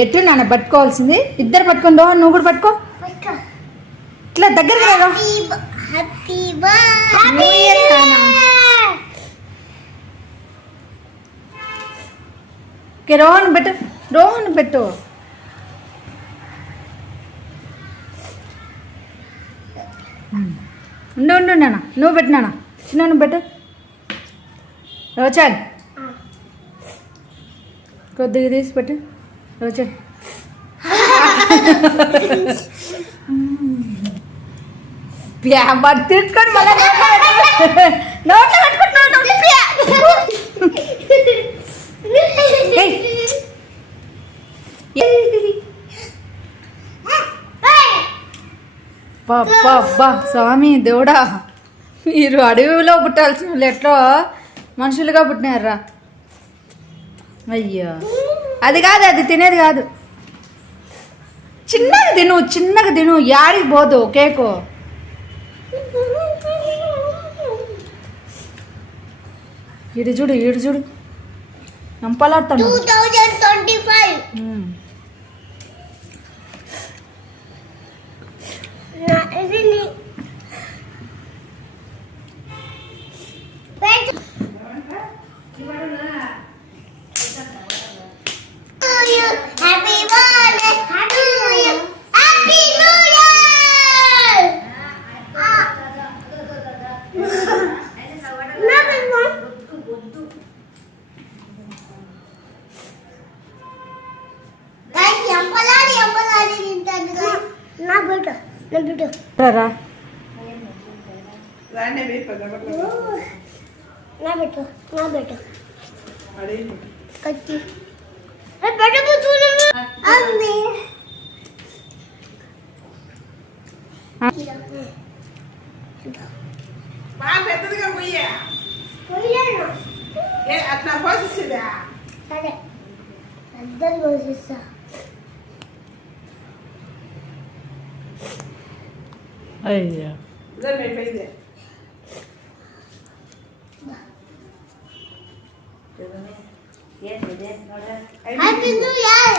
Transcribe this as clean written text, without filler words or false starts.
ఎటు నాన్న పట్టుకోవాల్సింది ఇద్దరు పట్టుకొని రోహన్ నువ్వు కూడా పట్టుకో ఇట్లా దగ్గర రోహన్ పెట్టు ఉండు నాన్న నువ్వు పెట్టు నాన్న చిన్న నువ్వు పెట్టు రోచన్ కొద్దిగా తీసి పెట్టు రోచన్ తీసుకొని మళ్ళీ నోట్లో అబ్బా స్వామి దేవుడా మీరు అడవిలో పుట్టాల్సిన వాళ్ళు ఎట్లా మనుషులుగా పుట్టినారా అయ్యో అది కాదు అది తినేది కాదు చిన్నగా తిను యాడికి పోదు కేకు ఈడు చూడు చంపలాడుతాను 2025 అయ్యా Happy New Year!